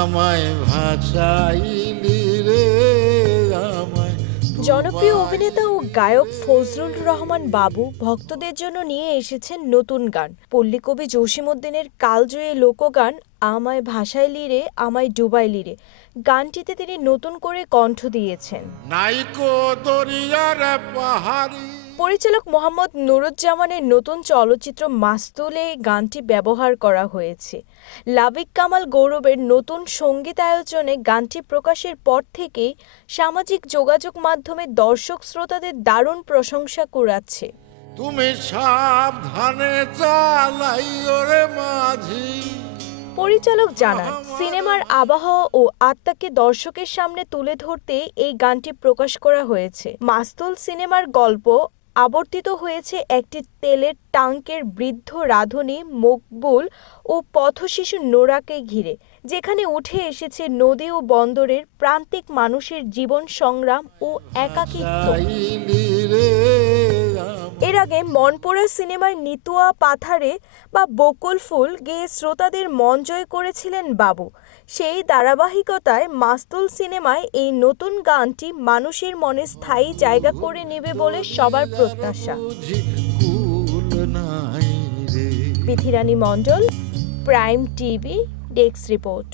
আমায় ভাসাইলি রে আমায়। জনপ্রিয় অভিনেতা ও গায়ক ফজলুর রহমান বাবু ভক্তদের জন্য নিয়ে এসেছেন নতুন গান। পল্লীকবি জসিমউদ্দিনের কালজয়ী লোকগান আমায় ভাসাইলি রে আমায় ডুবাইলি রে গানটিতে তিনি নতুন করে কণ্ঠ দিয়েছেন। নাইকো দরিয়ার পাহাড়ি। পরিচালক মোহাম্মদ নুরুজ্জামানের নতুন চলচ্চিত্র মাস্তুলে এই গানটি ব্যবহার করা হয়েছে। লাবিক কামাল গৌরবের নতুন সঙ্গীতায়োজনে গানটি প্রকাশের পর থেকেই সামাজিক যোগাযোগ মাধ্যমে দর্শক শ্রোতাদের দারুণ প্রশংসা কুড়াচ্ছে। তুমি সাবধানে চালাইও রে মাঝি। পরিচালক জানান, সিনেমার আবহাওয়া ও আত্মাকে দর্শকের সামনে তুলে ধরতে এই গানটি প্রকাশ করা হয়েছে। মাস্তুল সিনেমার গল্প আবর্তিত হয়েছে একটি তেলের ট্যাঙ্কের বৃদ্ধ রাঁধুনি মকবুল ও পথশিশু নোরাকে ঘিরে, যেখানে উঠে এসেছে নদী ও বন্দরের প্রান্তিক মানুষের জীবন সংগ্রাম ও একাকিত্ব। এর আগে মনপুরা সিনেমার নিতুয়া পাথারে বা বকুল ফুল গেয়ে শ্রোতাদের মন জয় করেছিলেন বাবু। সেই ধারাবাহিকতায় মাস্তুল সিনেমায় এই নতুন গানটি মানুষের মনে স্থায়ী জায়গা করে নেবে বলে সবার প্রত্যাশা। বিথিরানী মণ্ডল, প্রাইম টিভি, ডেস্ক রিপোর্ট।